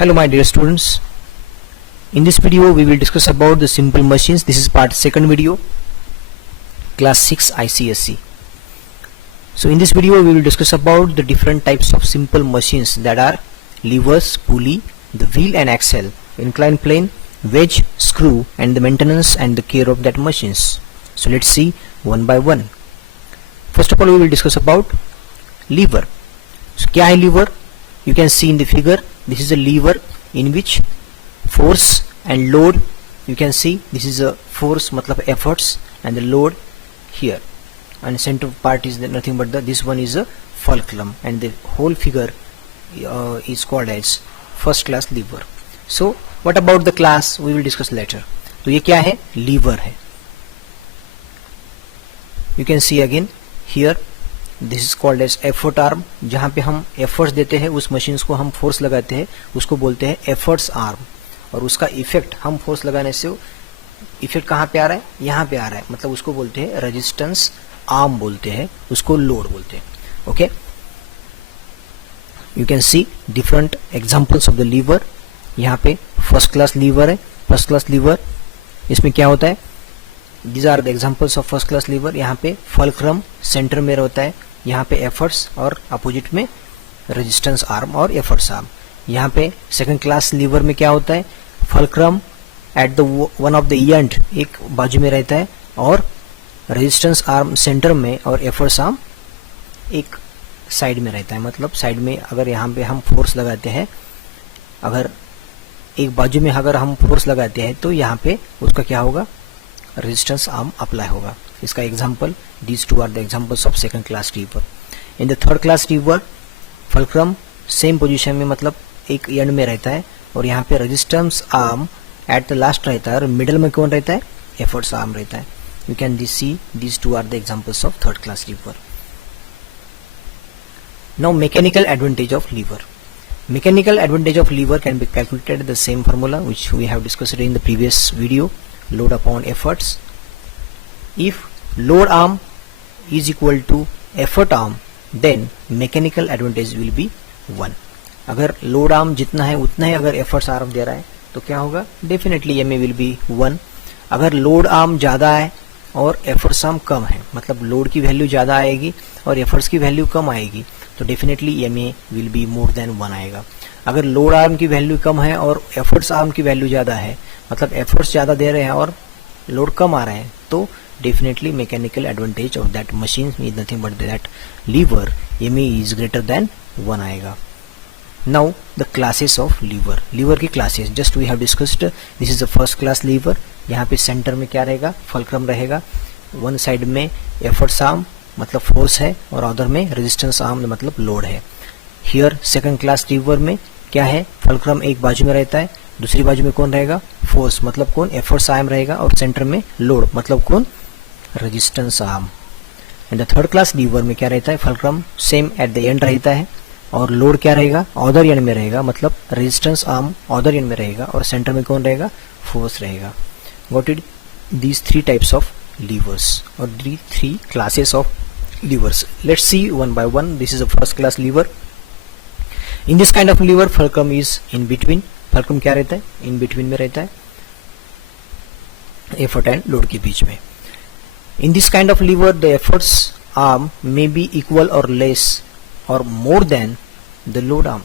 Hello my dear students, in this video we will discuss about the simple machines. This is part second video, class 6 ICSE. So in this video we will discuss about the different types of simple machines that are levers, pulley, the wheel and axle, inclined plane, wedge, screw and the maintenance and the care of that machines. So let's see one by one. First of all we will discuss about lever. So क्या है lever? You can see in the figure, this is a lever in which force and load, you can see this is a force matlab efforts and the load here, and center part is nothing but this one is a fulcrum, and the whole figure is called as first class lever. So what about the class we will discuss later. तो ये क्या है? lever है. You can see again here this is called as effort arm. जहाँ पे हम efforts देते हैं उस मशीन्स को हम फोर्स लगाते हैं उसको बोलते हैं एफर्ट्स आर्म, और उसका इफेक्ट हम फोर्स लगाने से इफेक्ट कहाँ पे आ रहा है? यहाँ पे आ रहा है, मतलब उसको बोलते हैं रेजिस्टेंस आर्म बोलते हैं, उसको लोड बोलते हैं. Okay, you can see different examples of the lever. यहाँ पे फर्स्ट क्लास लीवर है. फर्स्ट क्लास लीवर इसमें क्या होता है? These are the examples of first class lever. यहाँ पे फल्क्रम सेंटर में रहता है, यहाँ पे एफर्ट्स और अपोजिट में रेजिस्टेंस आर्म और एफर्ट्स आर्म. यहाँ पे सेकंड क्लास लीवर में क्या होता है? Fulcrum at the one of the end एक बाजू में रहता है और रेजिस्टेंस आर्म सेंटर में और एफर्ट्स आर्म एक साइड में रहता है. मतलब साइड में अगर यहाँ पे हम फोर्स लगाते हैं, अगर एक बाजू में अगर हम फोर्स लगाते हैं तो यहाँ पे उसका क्या होगा? रेजिस्टेंस आर्म अप्लाई होगा. इसका example, these two are the examples of second class lever. In the third class lever fulcrum same position में मतलब एक एंड में रहता है और यहाँ पे resistance arm at the last रहता है और मिडल में कौन रहता है? एफर्ट्स आर्म रहता है. You can see these two are the examples of third class lever. Now mechanical advantage of lever. Mechanical advantage of lever can be calculated the same formula which we have discussed in the previous video, load upon efforts. If load arm is equal to effort arm, then mechanical advantage will be 1. अगर load arm जितना है उतना ही अगर efforts arm दे रहा है तो क्या होगा? Definitely MA will be 1. अगर load arm ज़्यादा है और efforts arm कम है, मतलब load की वैल्यू ज़्यादा आएगी और efforts की वैल्यू कम आएगी, तो definitely MA will be more than 1 आएगा. अगर लोड आर्म की वैल्यू कम है और एफर्ट्स आर्म की वैल्यू ज़्यादा है, मतलब एफर्ट्स ज़्यादा दे रहे हैं और लोड कम आ रहे हैं, तो definitely mechanical advantage of that machine is nothing but that lever MA is greater than 1 आएगा. Now the classes of lever. Lever की classes just we have discussed. This is the first class lever. यहाँ पे centre में क्या रहेगा? Fulcrum रहेगा. One side में efforts arm मतलब फोर्स है और अदर में रेजिस्टेंस आर्म मतलब लोड है. हियर सेकंड क्लास लीवर में क्या है? फल्क्रम एक बाजू में रहता है, दूसरी बाजू में कौन रहेगा? फोर्स मतलब कौन? एफर्ट्स आर्म रहेगा, और सेंटर में लोड मतलब कौन? Resistance arm. And the third class lever में क्या रहता है? Fulcrum same at the end रहता है और लोड क्या रहेगा? अदर एंड में रहेगा, मतलब रेजिस्टेंस आर्म अदर एंड में रहेगा और सेंटर में कौन रहेगा? फोर्स रहेगा. Got it? These 3 types of levers or 3 classes of levers. Let's see one by one. This is a first class lever. In this kind of lever fulcrum is in between. fulcrum क्या रहता है? in between में रहता है effort and load के बीच में. In this kind of lever the efforts arm may be equal or less or more than the load arm.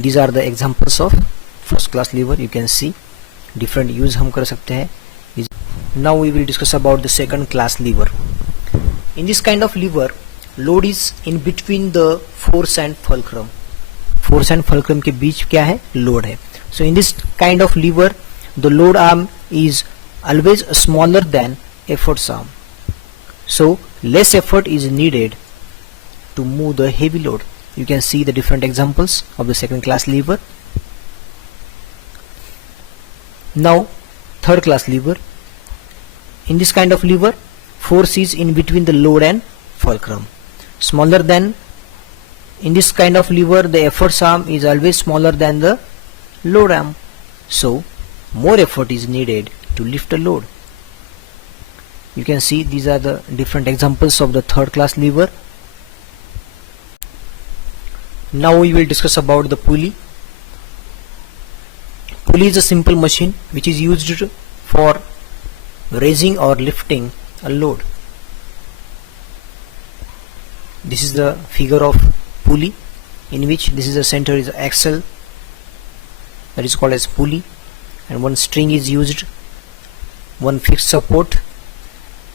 These are the examples of first class lever. You can see different use हम कर सकते हैं. Now we will discuss about the second class lever. In this kind of lever, load is in between the force and fulcrum. Force and fulcrum के बीच क्या है? Load है. So in this kind of lever, the load arm is always smaller than efforts arm. So less effort is needed to move the heavy load. You can see the different examples of the second class lever. Now third class lever. In this kind of lever, force is in between the load and fulcrum. Smaller than, in this kind of lever, the efforts arm is always smaller than the load arm. So, more effort is needed to lift a load. You can see these are the different examples of the third class lever. Now we will discuss about the pulley. Pulley is a simple machine which is used for raising or lifting a load. This is the figure of pulley, in which this is the center is axle, that is called as pulley, and one string is used, one fixed support.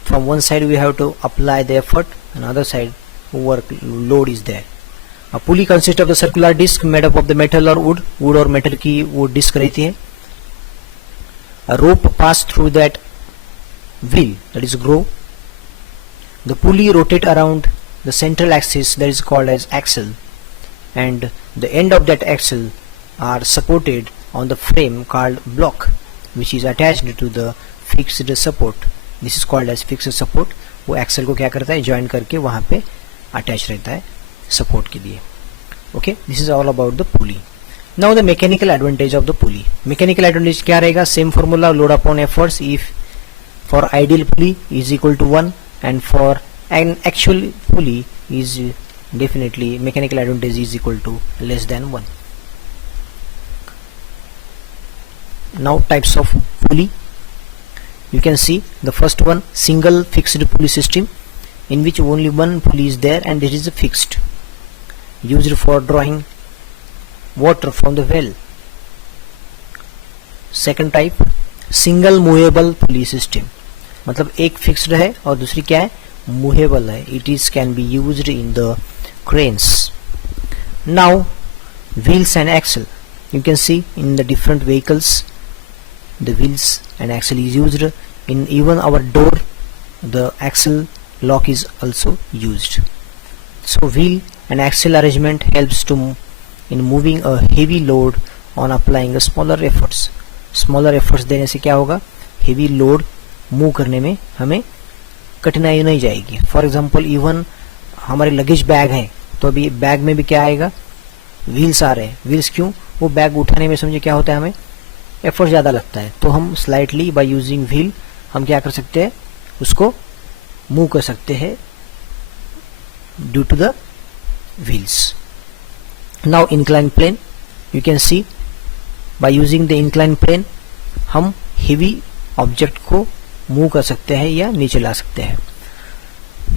From one side we have to apply the effort, another side work load is there. A pulley consists of the circular disc made up of the metal or wood और metal की वो disc रहती है. A rope passed through that wheel, that is groove. The pulley rotate around the central axis, that is called as axle, and the end of that axle are supported on the frame called block, which is attached to the fixed support. This is called as fixed support. वो axle को क्या करता है, join करके वहाँ पे attach रहता है support के लिए. Okay, this is all about the pulley. Now the mechanical advantage of the pulley. Mechanical advantage क्या रहेगा? Same formula, load upon efforts if for ideal pulley is equal to 1, and for an actual pulley is definitely mechanical advantage is equal to less than 1. Now types of pulley. You can see the first one, single fixed pulley system, in which only one pulley is there and it is fixed, used for drawing water from the well. Second type, single movable pulley system, मतलब एक fixed है और दूसरी क्या है, movable है. It is can be used in the cranes. Now wheels and axle. You can see in the different vehicles the wheels and axle is used. In even our door the axle lock is also used. So wheel and axle arrangement helps to in moving a heavy load on applying a smaller efforts. Smaller efforts देने से क्या होगा, heavy load move करने में हमें कठिनाई नहीं जाएगी. फॉर एग्जाम्पल इवन हमारे लगेज बैग है तो अभी बैग में भी क्या आएगा, व्हील्स आ रहे हैं. व्हील्स क्यों, वो बैग उठाने में समझे क्या होता है, हमें एफर्ट ज़्यादा लगता है, तो हम स्लाइटली बाय यूजिंग व्हील हम क्या कर सकते हैं, उसको मूव कर सकते हैं due to the wheels. Now incline plane. You can see by using the incline plane हम हेवी ऑब्जेक्ट को मूव कर सकते हैं या नीचे ला सकते हैं.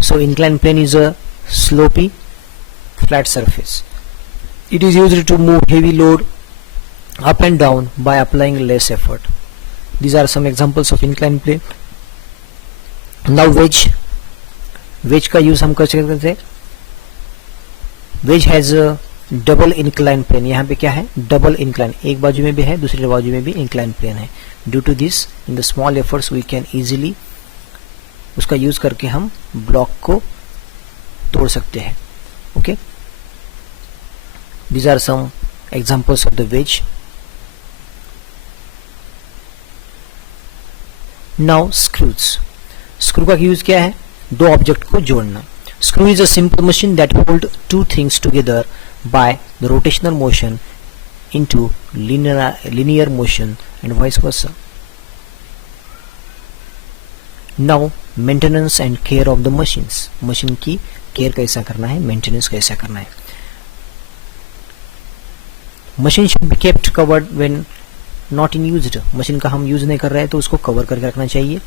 So incline plane is a slopy flat surface. It is used to move heavy load up and down by applying less effort. These are some examples of inclined plane. Now wedge. Wedge का use हम कर सकते हैं. Wedge has a double inclined plane. यहाँ पे क्या है, double incline, एक बाजू में भी है दूसरी बाजू में भी inclined plane है. Due to this, in the small efforts we can easily उसका use करके हम ब्लॉक को तोड़ सकते हैं. Okay. These are some examples of the wedge. Now screws. Screw का यूज क्या है, दो ऑब्जेक्ट को जोड़ना. Screw is a simple machine that hold two things together by the rotational motion into linear motion and vice versa. Now maintenance and care of the machines. Machine की care कैसा करना है, maintenance कैसा करना है. Machine should be kept covered when not in used. Machine का हम use नहीं कर रहे हैं तो उसको कवर करके रखना चाहिए.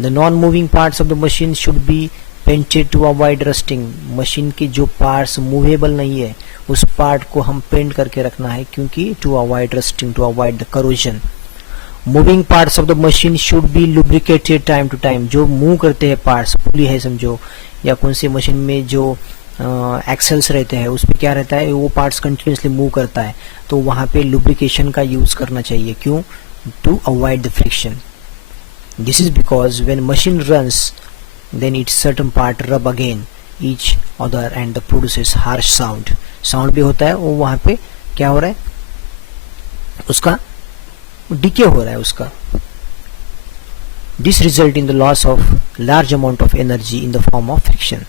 The non moving parts of the machine should be painted to avoid rusting. Machine के जो पार्ट्स मूवेबल नहीं है उस पार्ट को हम पेंट करके रखना है, क्योंकि to avoid rusting, to avoid the corrosion. Moving parts of the machine should be lubricated time to time. जो मूव करते हैं पार्ट्स, पुली है समझो, या कौन सी मशीन में जो एक्सेल्स रहते हैं उस पर क्या रहता है, वो पार्ट्स कंटिन्यूसली मूव करता है, तो वहाँ पे लुब्रिकेशन का यूज करना चाहिए. क्यों, to avoid the friction. This is because when machine runs then its certain part rub again each other and the produces harsh sound. Sound भी होता है, वो वहाँ पे क्या हो रहा है, उसका डिके हो रहा है उसका. This result in the loss of large amount of energy in the form of friction.